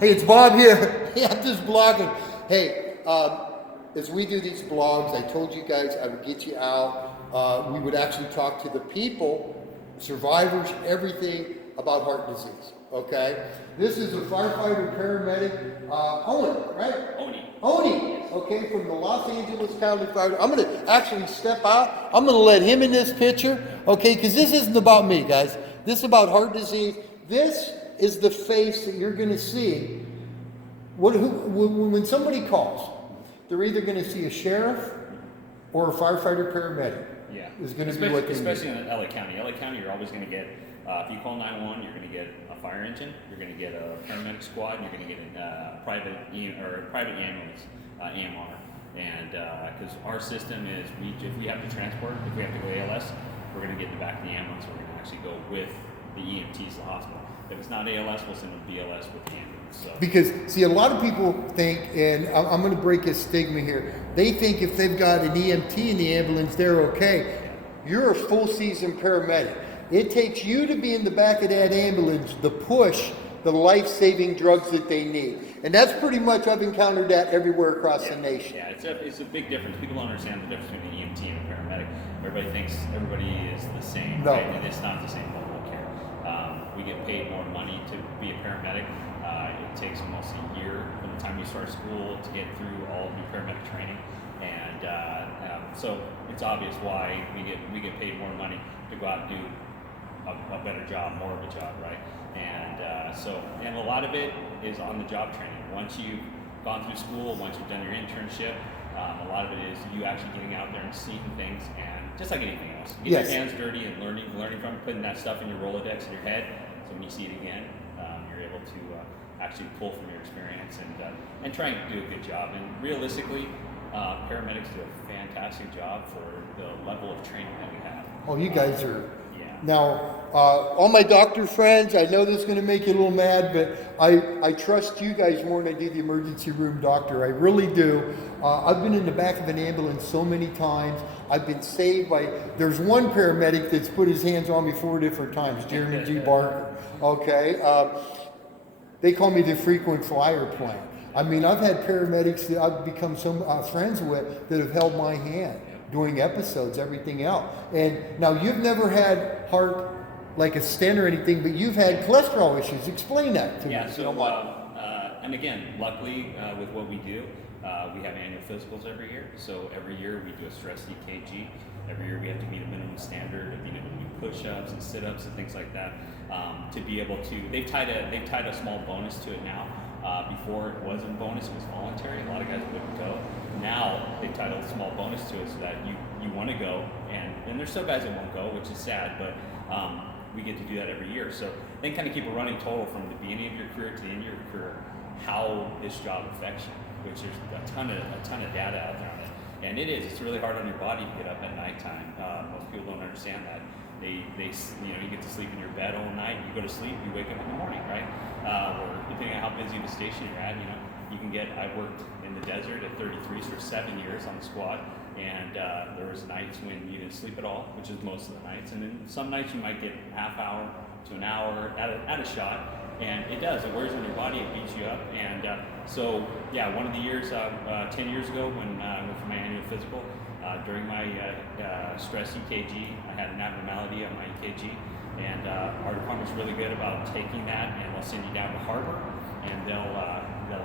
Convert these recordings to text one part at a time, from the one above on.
Hey, it's Bob here. Hey, I'm just blogging. Hey, as we do these blogs, I told you guys I would get you out. We would actually talk to the people, survivors, everything about heart disease. Okay? This is a firefighter paramedic, Oney, right? Oney, okay, from the Los Angeles County Fire. I'm going to actually step out. I'm going to let him in this picture, okay, because this isn't about me, guys. This is about heart disease. This is the face that you're going to see. When somebody calls, they're either going to see a sheriff or a firefighter paramedic. Yeah, is going to be what they especially need. in LA County. LA County, you're always going to get, if you call 911, you're going to get a fire engine, you're going to get a paramedic squad, and you're going to get a private ambulance, AMR. And because our system is, if we have to transport, if we have to go ALS, we're going to get in the back of the ambulance. We're going to actually go with the EMTs to the hospital. If it's not ALS, we'll send them BLS with the ambulance. So. Because, see, a lot of people think, and I'm going to break a stigma here, they think if they've got an EMT in the ambulance, they're okay. You're a full season paramedic. It takes you to be in the back of that ambulance to push the life-saving drugs that they need. And that's pretty much, I've encountered that everywhere across the nation. Yeah, it's a big difference. People don't understand the difference between an EMT and a paramedic. Everybody thinks everybody is the same, No. right? And it's not the same level of care. We get paid more money to be a paramedic. It takes almost a year from the time you start school to get through all of your paramedic training, and so it's obvious why we get paid more money to go out and do a better job, more of a job, right? And a lot of it is on the job training. Once you've gone through school, once you've done your internship, a lot of it is you actually getting out there and seeing things, and just like anything else, get Yes. your hands dirty and learning from it, putting that stuff in your Rolodex in your head. So when you see it again, you're able to actually pull from your experience and try and do a good job. And realistically, paramedics do a fantastic job for the level of training that we have. Oh, you guys are. Yeah. Now, all my doctor friends, I know this is going to make you a little mad, but I trust you guys more than I do the emergency room doctor. I really do. I've been in the back of an ambulance so many times. I've been saved by, there's one paramedic that's put his hands on me 4 different times, Jeremy G. Barker. Okay. They call me the frequent flyer plant. I mean, I've had paramedics that I've become so friends with that have held my hand doing episodes, everything else. And now you've never had heart, like a stent or anything, but you've had cholesterol issues. Explain that to me. Yeah, so, and again, luckily with what we do, we have annual physicals every year. So every year we do a stress EKG. Every year we have to meet a minimum standard of being able to do push-ups and sit-ups and things like that. To be able to, they've tied a small bonus to it now. Before it wasn't bonus, it was voluntary. A lot of guys wouldn't go. Now they've tied a small bonus to it so that you want to go, and there's still guys that won't go, which is sad, but we get to do that every year. So they kind of keep a running total from the beginning of your career to the end of your career, how this job affects you, which there's a ton of data out there on it. And it's really hard on your body to get up at nighttime. Most people don't understand that. They you get to sleep in your bed all night, you go to sleep, you wake up in the morning, right? Or depending on how busy the station you're at, you can get, I worked in the desert at 33 for 7 years on the squad, and there was nights when you didn't sleep at all, which is most of the nights, and then some nights you might get half hour to an hour at a shot, and it does, it wears on your body, it beats you up, and so yeah, one of the years, 10 years ago when I went for my annual physical, during my stress EKG, I had an abnormality on my EKG, and our department's really good about taking that, and they'll send you down to Harbor, and they'll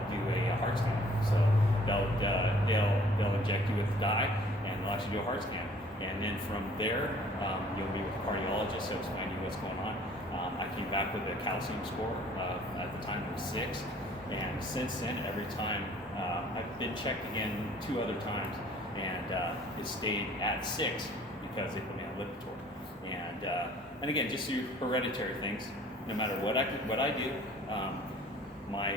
do a heart scan. So they'll inject you with the dye, and they'll actually do a heart scan. And then from there, you'll be with a cardiologist, so explain to you what's going on. I came back with a calcium score at the time it was 6, and since then, every time I've been checked again 2 other times, and it stayed at 6 because they put me on Lipitor. And again, just through hereditary things, no matter what I do, my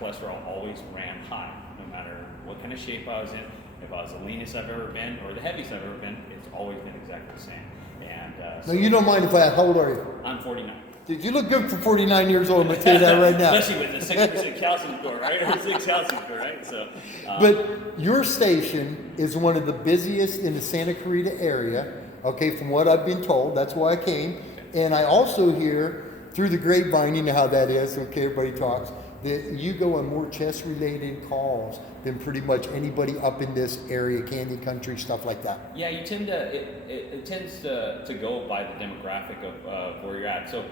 cholesterol always ran high, no matter what kind of shape I was in. If I was the leanest I've ever been or the heaviest I've ever been, it's always been exactly the same. And Now, you don't mind if I ask, how old are you? I'm 49. Did you look good for 49 years old? I'm going to tell you that right now. Especially with the 6% calcium score, right? Or 6 calcium score, right? So, But your station is one of the busiest in the Santa Clarita area, okay, from what I've been told. That's why I came. And I also hear through the grapevine, you know how that is, okay, everybody talks, that you go on more chest-related calls than pretty much anybody up in this area, Canyon Country, stuff like that. Yeah, you tend to it tends to go by the demographic of where you're at. So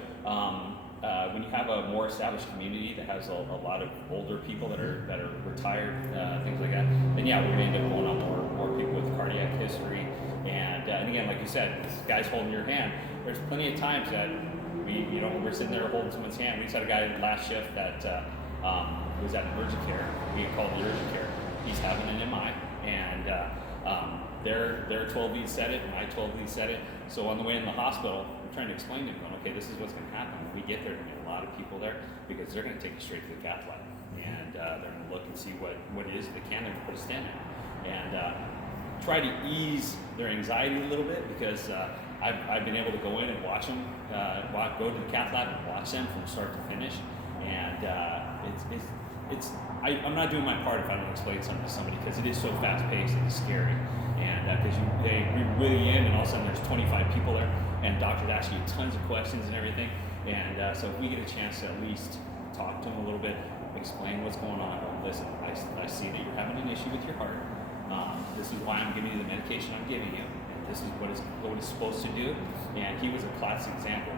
when you have a more established community that has a lot of older people that are retired, things like that, then yeah, we're going to end up pulling on more people with cardiac history. And again, like you said, this guy's holding your hand. There's plenty of times that we're sitting there holding someone's hand. We just had a guy last shift that was at emergent care. We called the urgent care. He's having an MI, and their 12 lead said it, my 12 lead said it. So on the way in the hospital, we're trying to explain to him, okay, this is what's going to happen. When we get there, there's going to be a lot of people there because they're going to take you straight to the cath lab, and they're going to look and see what it is they can. They're going to put a stent in, and try to ease their anxiety a little bit because I've been able to go in and watch them, go to the cath lab and watch them from start to finish, and I'm not doing my part if I don't explain something to somebody because it is so fast paced and it's scary, and because we really in and all of a sudden there's 25 people there and doctors ask you tons of questions and everything, and so if we get a chance to at least talk to them a little bit, explain what's going on. Listen, I see that you're having an issue with your heart. This is why I'm giving you the medication I'm giving you. And this is what it's supposed to do. And he was a classic example.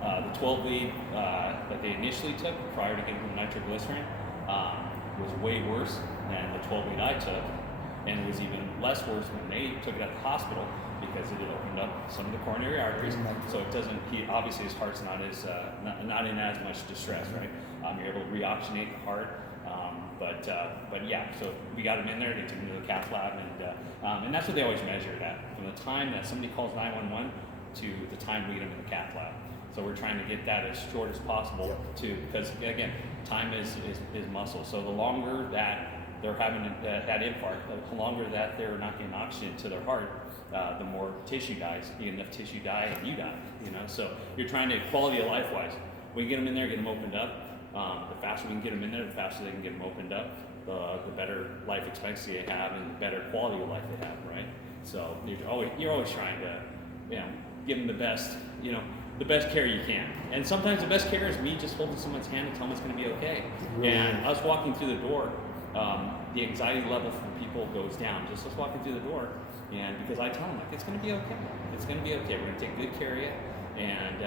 The 12 lead that they initially took prior to getting the nitroglycerin was way worse than the 12 lead I took, and it was even less worse when they took it at the hospital because it had opened up some of the coronary arteries. So it doesn't. Obviously his heart's not not in as much distress, right? You're able to reoxygenate the heart. But yeah, so we got him in there. They took him to the cath lab, and that's what they always measure it at, from the time that somebody calls 911 to the time we get them in the cath lab. So we're trying to get that as short as possible too, because again, time is muscle. So the longer that they're having that infarct, the longer that they're not getting oxygen to their heart, the more tissue dies. You get enough tissue die, and you die. So you're trying to quality of life wise. We get them in there, get them opened up. The faster we can get them in there, the faster they can get them opened up, the better life expectancy they have and the better quality of life they have, right? So you're always trying to, give them the best care you can. And sometimes the best care is me just holding someone's hand and telling them it's going to be okay. Really? And us walking through the door, the anxiety level for people goes down. Just us walking through the door, and because I tell them, like, it's going to be okay. It's going to be okay. We're going to take good care of you, and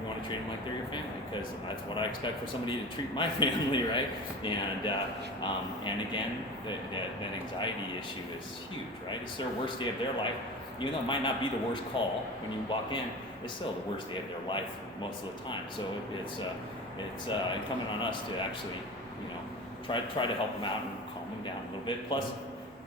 we want to treat them like they're your family, because that's what I expect for somebody to treat my family, right? And again, that anxiety issue is huge, right? It's their worst day of their life. Even though it might not be the worst call when you walk in, it's still the worst day of their life most of the time. So it's incumbent on us to actually, try to help them out and calm them down a little bit. Plus,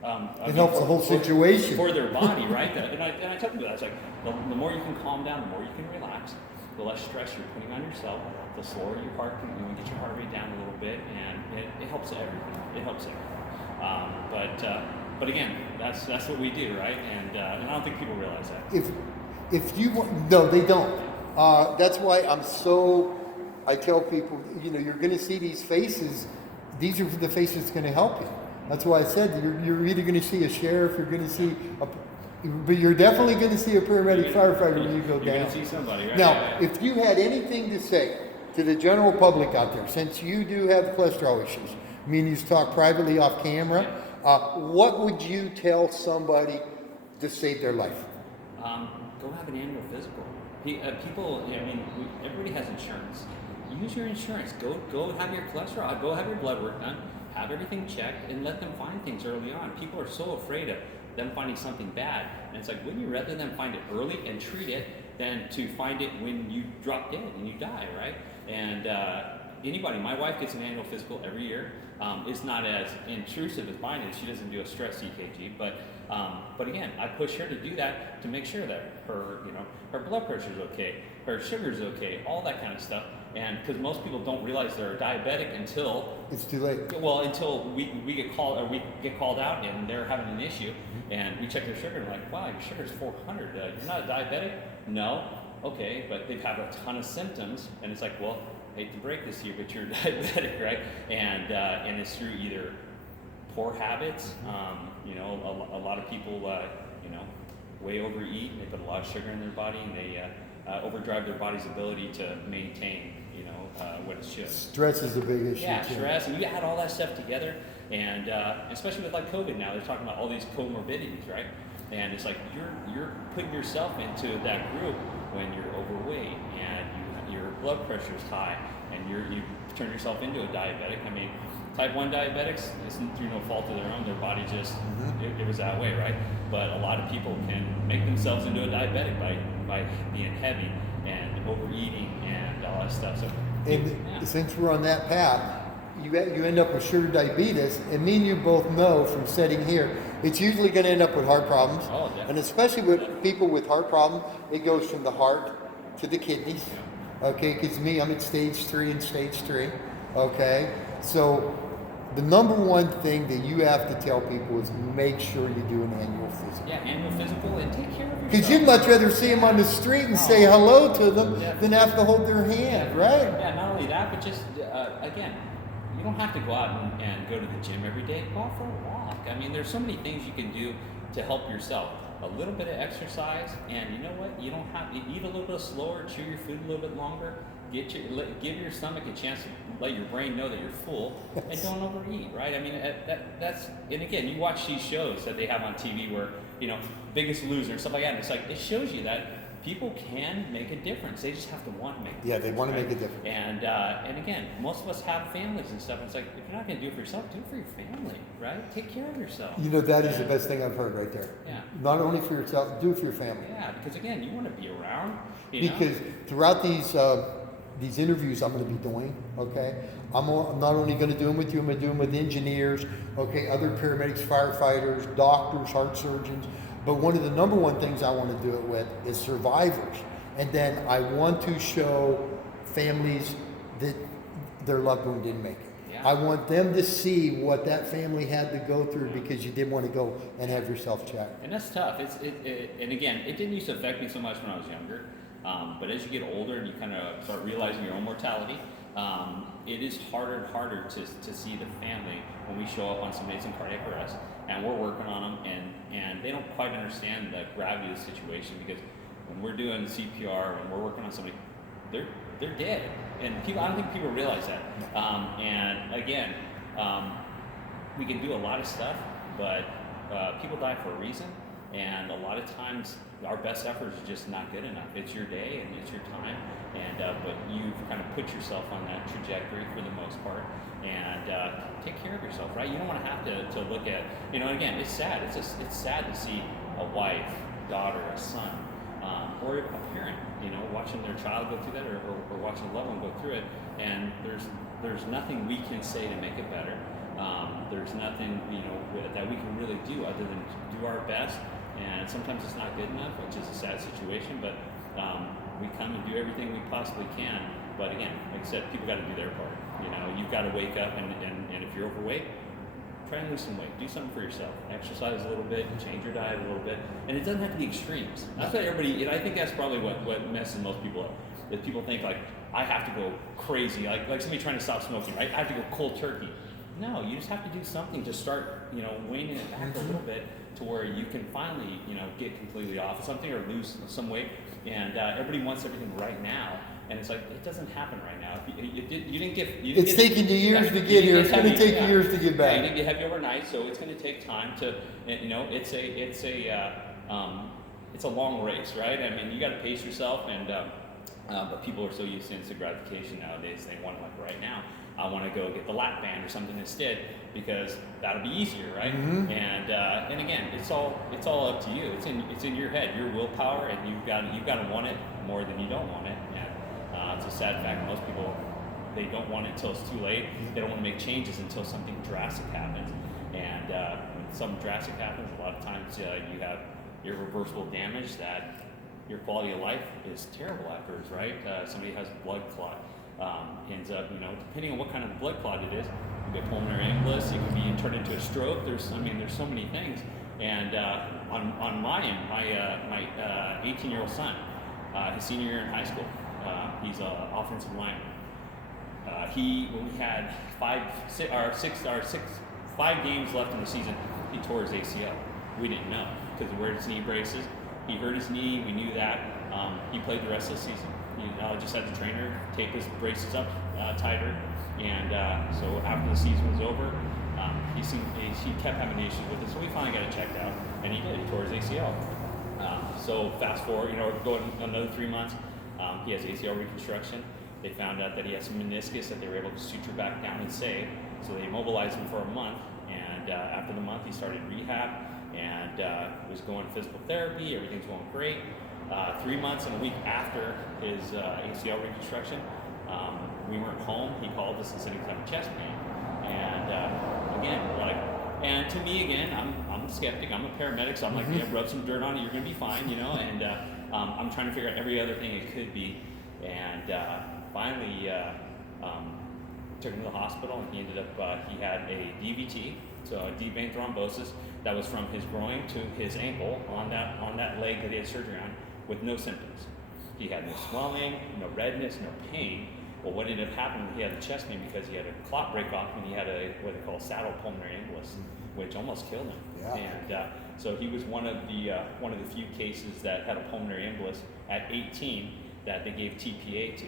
it helps the whole situation for their body, right? And I tell people that it's like the more you can calm down, the more you can relax, the less stress you're putting on yourself, the slower your heart can, get your heart rate down a little bit, and it helps everything. It helps everything. But again, that's what we do, right? And I don't think people realize that. If you want, no, they don't. That's why I tell people, you're going to see these faces. These are the faces that's going to help you. That's why I said you're either going to see a sheriff, you're going to see but you're definitely going to see a paramedic firefighter when you go down. You're going to see somebody, right? Now, if you had anything to say to the general public out there, since you do have cholesterol issues, I mean, you talk privately off camera, what would you tell somebody to save their life? Go have an annual physical. People, everybody has insurance. Use your insurance. Go have your cholesterol. Go have your blood work done. Have everything checked, and let them find things early on. People are so afraid of them finding something bad, and it's like, wouldn't you rather them find it early and treat it than to find it when you drop dead and you die, right? And my wife gets an annual physical every year. It's not as intrusive as mine is. She doesn't do a stress EKG, but again, I push her to do that to make sure that her blood pressure is okay, her sugar is okay, all that kind of stuff. And because most people don't realize they're diabetic until it's too late. Well, until we get called, or we get called out and they're having an issue, and we check their sugar and like, wow, your sugar's 400. You're not a diabetic? No. Okay, but they've had a ton of symptoms, and it's like, well, hate to break this to you, but you're diabetic, right? And it's through either poor habits. A lot of people, way overeat, and they put a lot of sugar in their body, and they overdrive their body's ability to maintain, what it should. Stress is a big issue. Yeah, too. stress, and you add all that stuff together, and especially with like COVID now, they're talking about all these comorbidities, right? And it's like you're putting yourself into that group when you're overweight and your blood pressure is high, and you turn yourself into a diabetic. I mean, type 1 diabetics, it's through no fault of their own, their body just, it was that way, right? But a lot of people can make themselves into a diabetic by being heavy and overeating and all that stuff. So, And since we're on that path, you end up with sugar diabetes, and me and you both know from sitting here, it's usually going to end up with heart problems. Oh, definitely. And especially with people with heart problems, it goes from the heart to the kidneys. Okay, because me, I'm at stage 3 and stage 3. Okay, so the number one thing that you have to tell people is make sure you do an annual physical. yeah, annual physical and take care of yourself. Because you'd much rather see them on the street and say hello to them than have to hold their hand, right? Yeah, not only that, but just, again, you don't have to go out and go to the gym every day. Go out for a walk. I mean, there's so many things you can do to help yourself. A little bit of exercise, and you know what? You don't have to eat a little bit slower, chew your food a little bit longer, give your stomach a chance to let your brain know that you're full, and don't overeat, right? I mean, that's, and again, you watch these shows that they have on TV where, Biggest Loser and stuff like that, and it's like, it shows you that people can make a difference. They just have to want to make a difference. Yeah, they want to right? make a difference. And again, most of us have families and stuff. And it's like, if you're not going to do it for yourself, do it for your family, right? Take care of yourself. That is the best thing I've heard right there. Yeah. Not only for yourself, do it for your family. Yeah, because again, you want to be around. Because throughout these interviews I'm going to be doing, okay, I'm not only going to do them with you, I'm going to do them with engineers, okay, other paramedics, firefighters, doctors, heart surgeons. But one of the number one things I want to do it with is survivors. And then I want to show families that their loved one didn't make it. Yeah. I want them to see what that family had to go through because you didn't want to go and have yourself checked. And that's tough. And again, it didn't used to affect me so much when I was younger. But as you get older and you kind of start realizing your own mortality, it is harder and harder to see the family when we show up on somebody's in cardiac arrest and we're working on them and they don't quite understand the gravity of the situation, because when we're doing CPR and we're working on somebody, they're dead. And I don't think people realize that. And again, we can do a lot of stuff, but people die for a reason. And a lot of times our best effort is just not good enough. It's your day and it's your time, and but you've kind of put yourself on that trajectory for the most part, and take care of yourself, right? You don't want to have to look at, again, it's sad. It's sad to see a wife, daughter, a son, or a parent, watching their child go through that, or watching a loved one go through it, and there's nothing we can say to make it better. There's nothing, that we can really do other than do our best. And sometimes it's not good enough, which is a sad situation, but we come and do everything we possibly can. But again, like I said, people got to do their part. You've got to wake up, and if you're overweight, try and lose some weight. Do something for yourself. Exercise a little bit, change your diet a little bit. And it doesn't have to be extremes. That's what everybody, I think that's probably what messes most people up. That people think, like, I have to go crazy, like somebody trying to stop smoking, right? I have to go cold turkey. No, you just have to do something to start, waning it back a little bit to where you can finally, get completely off of something or lose some weight. And everybody wants everything right now, and it's like, it doesn't happen right now. You didn't get. It's taking you years to get here. It's going to take you years to get back. You didn't get heavy overnight, so it's going to take time to. It's a long race, right? I mean, you got to pace yourself, and but people are so used to instant gratification nowadays. They want it like right now. I want to go get the lap band or something instead, because that'll be easier, right? Mm-hmm. And again, it's all up to you. It's in your head, your willpower, and you've got to want it more than you don't want it. And it's a sad fact. Most people, they don't want it until it's too late. They don't want to make changes until something drastic happens. And when something drastic happens, a lot of times you have irreversible damage that your quality of life is terrible afterwards, right? Somebody has blood clot. Ends up, depending on what kind of blood clot it is, you get pulmonary embolus, it can be turned into a stroke. There's so many things. And on my end, my 18-year-old son, his senior year in high school, he's an offensive lineman. When we had 5 games left in the season, he tore his ACL. We didn't know because he wore his knee braces. He hurt his knee. We knew that. He played the rest of the season. Just had the trainer tape his braces up. tighter. And so after the season was over, he kept having issues with it. So we finally got it checked out, and he did. He tore his ACL. So fast forward, going another 3 months, he has ACL reconstruction. They found out that he has some meniscus that they were able to suture back down and save. So they immobilized him for a month, and after the month, he started rehab and was going to physical therapy. Everything's going great. 3 months and a week after his ACL reconstruction, we weren't home. He called us and said he was having chest pain. And again, we're like, and to me, again, I'm a skeptic. I'm a paramedic, so I'm like, yeah, rub some dirt on it. You're going to be fine, And I'm trying to figure out every other thing it could be. And finally, took him to the hospital, and he ended up, he had a DVT, so a deep vein thrombosis, that was from his groin to his ankle on that leg that he had surgery on, with no symptoms. He had no swelling, no redness, no pain. Well, what ended up happening, he had a chest pain because he had a clot break off, and he had what they call saddle pulmonary embolus, which almost killed him. Yeah. And so he was one of the few cases that had a pulmonary embolus at 18 that they gave TPA to,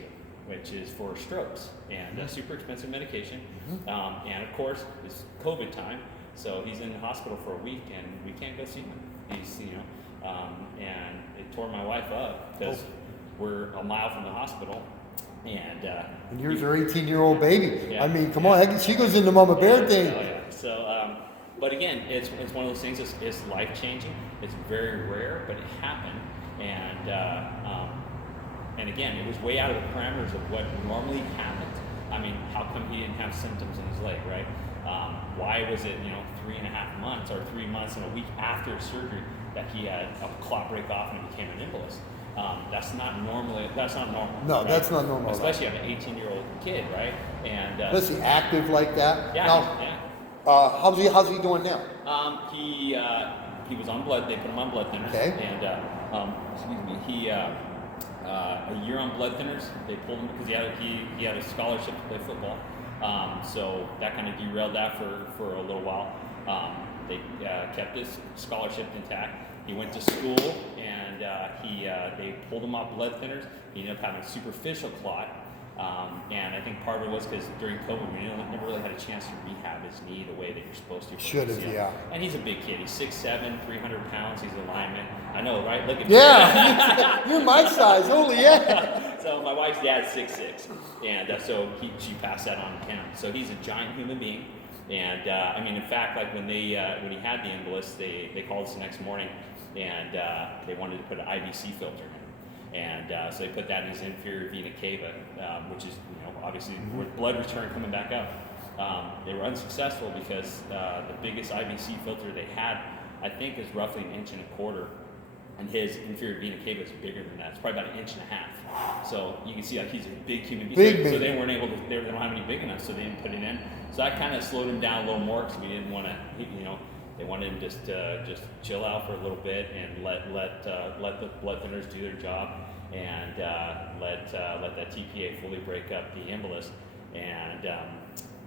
which is for strokes, and super expensive medication. And of course, it's COVID time, so he's in the hospital for a week, and we can't go see him. He's, and it tore my wife up because we're a mile from the hospital, and yours are 18-year-old baby. Yeah, I mean, come on, she goes into Mama Bear thing. Yeah. So, but again, it's one of those things. It's life changing. It's very rare, but it happened, and again, it was way out of the parameters of what normally happens. I mean, how come he didn't have symptoms in his leg, right? Why was it, 3.5 months or 3 months and a week after surgery that he had a clot break off and it became an embolus? That's not normal. No, right? that's not normal. Especially on an 18-year-old kid, right? And is he active like that? Yeah. Now, yeah. how's he doing now? He was on blood. They put him on blood thinners. Okay. And excuse me. He a year on blood thinners. They pulled him because he had a scholarship to play football. So that kind of derailed that for a little while. They kept his scholarship intact. He went to school, and they pulled him off blood thinners. He ended up having a superficial clot, and I think part of it was because during COVID, we never really had a chance to rehab his knee the way that you're supposed to. Should have, yeah. And he's a big kid. He's 6'7", 300 pounds. He's a lineman. I know, right? Look at me. Yeah, you're my size. Holy yeah. So my wife's dad's 6'6", and so she passed that on to him. So he's a giant human being. And in fact, like when he had the embolus, they called us the next morning, and they wanted to put an IVC filter in, and so they put that in his inferior vena cava, which is obviously with blood return coming back up. They were unsuccessful because the biggest IVC filter they had, I think, is roughly 1.25 inches, and his inferior vena cava is bigger than that. It's probably about 1.5 inches. So you can see like he's a big human being. So they weren't able to. They don't have any big enough, so they didn't put it in. So that kind of slowed him down a little more because we didn't want to. They wanted him just chill out for a little bit and let the blood thinners do their job, and let that TPA fully break up the embolus. And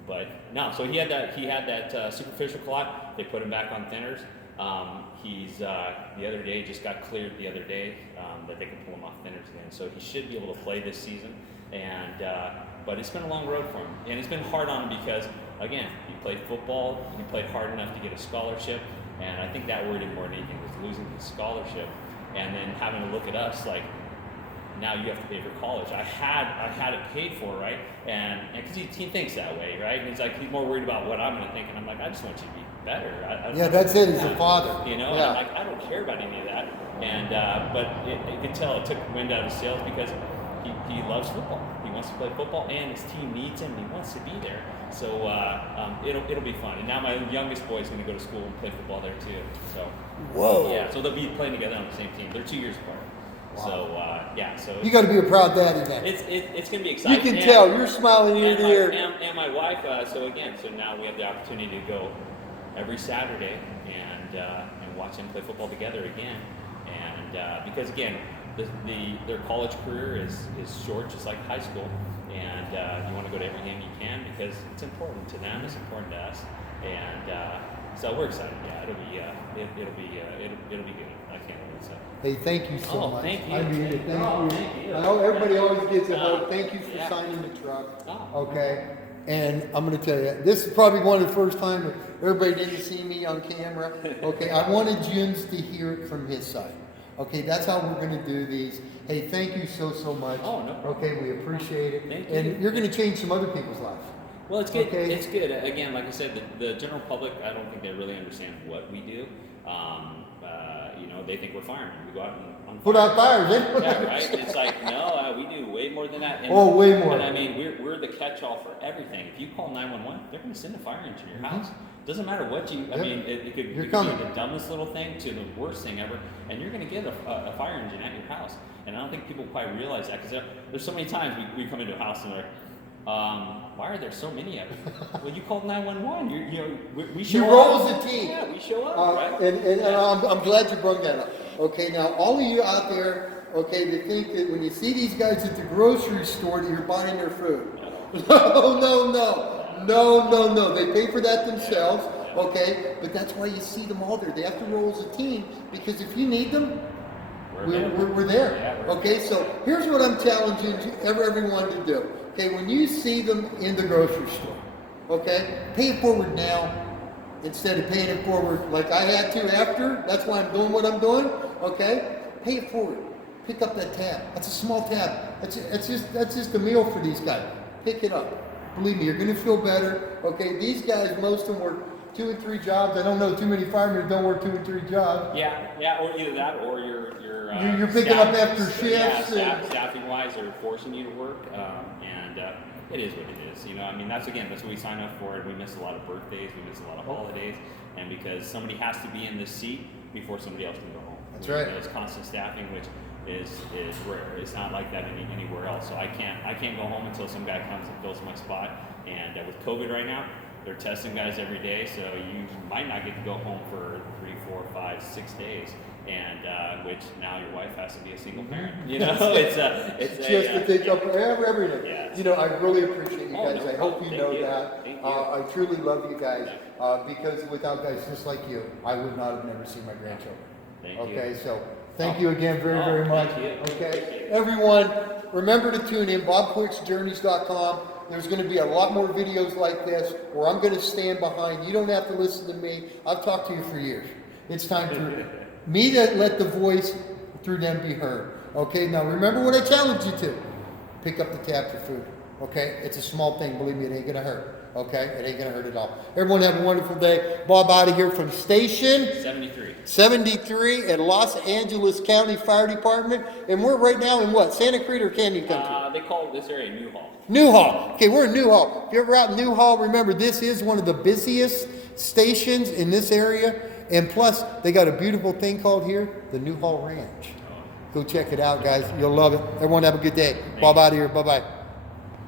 but no, so he had that superficial clot. They put him back on thinners. He's the other day just got cleared the other day that they can pull him off thinners again, so he should be able to play this season. And but it's been a long road for him, and it's been hard on him because again, he played football, he played hard enough to get a scholarship, and I think that worried him more than anything was losing his scholarship, and then having to look at us like, now you have to pay for college. I had it paid for, right? And because he thinks that way, right? And he's like, he's more worried about what I'm going to think, and I'm like, I just want you to be better. That's it. He's a father. Yeah. And I'm like, I don't care about any of that. And but you can tell it took wind out of his sails because he loves football. He wants to play football, and his team needs him. He wants to be there. So it'll be fun. And now my youngest boy is going to go to school and play football there too. So yeah, so they'll be playing together on the same team. They're 2 years apart. Wow. So so you got to be a proud daddy then. It's going to be exciting. You can tell you're smiling ear to ear. And my wife. So now we have the opportunity to go every Saturday and watch them play football together again. And because again, their college career is short, just like high school, and you want to go to every game you can because it's important to them. It's important to us, and so we're excited. Yeah, it'll be good. I can't wait. So. Hey, thank you so much. Thank you. I mean it. Oh, Thank you. thank you. I know everybody always gets a hug. Thank you for Yeah. signing the truck. Oh. Okay. And I'm going to tell you, this is probably one of the first times that everybody didn't see me on camera. Okay. I wanted Jens to hear it from his side. Okay. That's how we're going to do these. Hey, thank you so much. Oh, no problem. Okay. We appreciate it. Thank you. And you're going to change some other people's lives. Well, it's good. Okay. It's good. Again, like I said, the general public, I don't think they really understand what we do. You know, they think we're firemen. We go out and on Put out fires. Yeah, right. It's like no, we do way more than that. And, Way more. And I mean, we're the catch-all for everything. If you call 911, they're going to send a fire engine to your house. Doesn't matter what you. I mean, it could be the dumbest little thing to the worst thing ever, and you're going to get a fire engine at your house. And I don't think people quite realize that because there's so many times we come into a house and they're like, why are there so many of them? Well, you called 911. You know, we show up. You roll as a team. Yeah, we show up, right? And I'm glad you brought that up. Okay, now all of you out there, okay, that think that when you see these guys at the grocery store that you're buying their food. No. They pay for that themselves, okay? But that's why you see them all there. They have to roll as a team because if you need them, we're there. Yeah, Okay, so here's what I'm challenging everyone to do. Okay, when you see them in the grocery store, okay, pay it forward now instead of paying it forward like I had to after. That's why I'm doing what I'm doing. Okay, pay it forward. Pick up that tab. That's a small tab. That's just a meal for these guys. Pick it up. Believe me, you're going to feel better. Okay, these guys, most of them work 2 and 3 jobs. I don't know too many firemen don't work 2 and 3 jobs. Yeah, or either that or you're picking up after shifts. Staffing wise, they're forcing you to work, and it is what it is. You know, I mean, that's what we sign up for. And we miss a lot of birthdays, we miss a lot of holidays, and because somebody has to be in this seat before somebody else can go home. That's right. It's constant staffing, which is rare. It's not like that anywhere else. So I can't go home until some guy comes and fills my spot. And with COVID right now, they're testing guys every day, so you might not get to go home for 3, 4, 5, 6 days. And which now your wife has to be a single parent. You know, it's she has to take up every day. Yeah. You know, I really appreciate you guys. No I hope you know that. Thank you. I truly love you guys because without guys just like you, I would not have never seen my grandchildren. Thank you. Okay, so thank you again very much. Thank you. Okay, everyone, remember to tune in bobquicksjourneys.com. There's going to be a lot more videos like this where I'm going to stand behind. You don't have to listen to me. I've talked to you for years. It's time for me to let the voice through them be heard. Okay, now remember what I challenged you to. Pick up the tab for food. Okay, it's a small thing. Believe me, it ain't going to hurt. Okay, it ain't going to hurt at all. Everyone have a wonderful day. Bob out of here from Station 73 at Los Angeles County Fire Department. And we're right now in what? Santa Cruz or Canyon Country? They call this area Newhall. Newhall. Okay, we're in Newhall. If you're ever out in Newhall, remember this is one of the busiest stations in this area. And plus, they got a beautiful thing called here, the Newhall Ranch. Go check it out, guys. You'll love it. Everyone have a good day. Bob out of here. Bye-bye.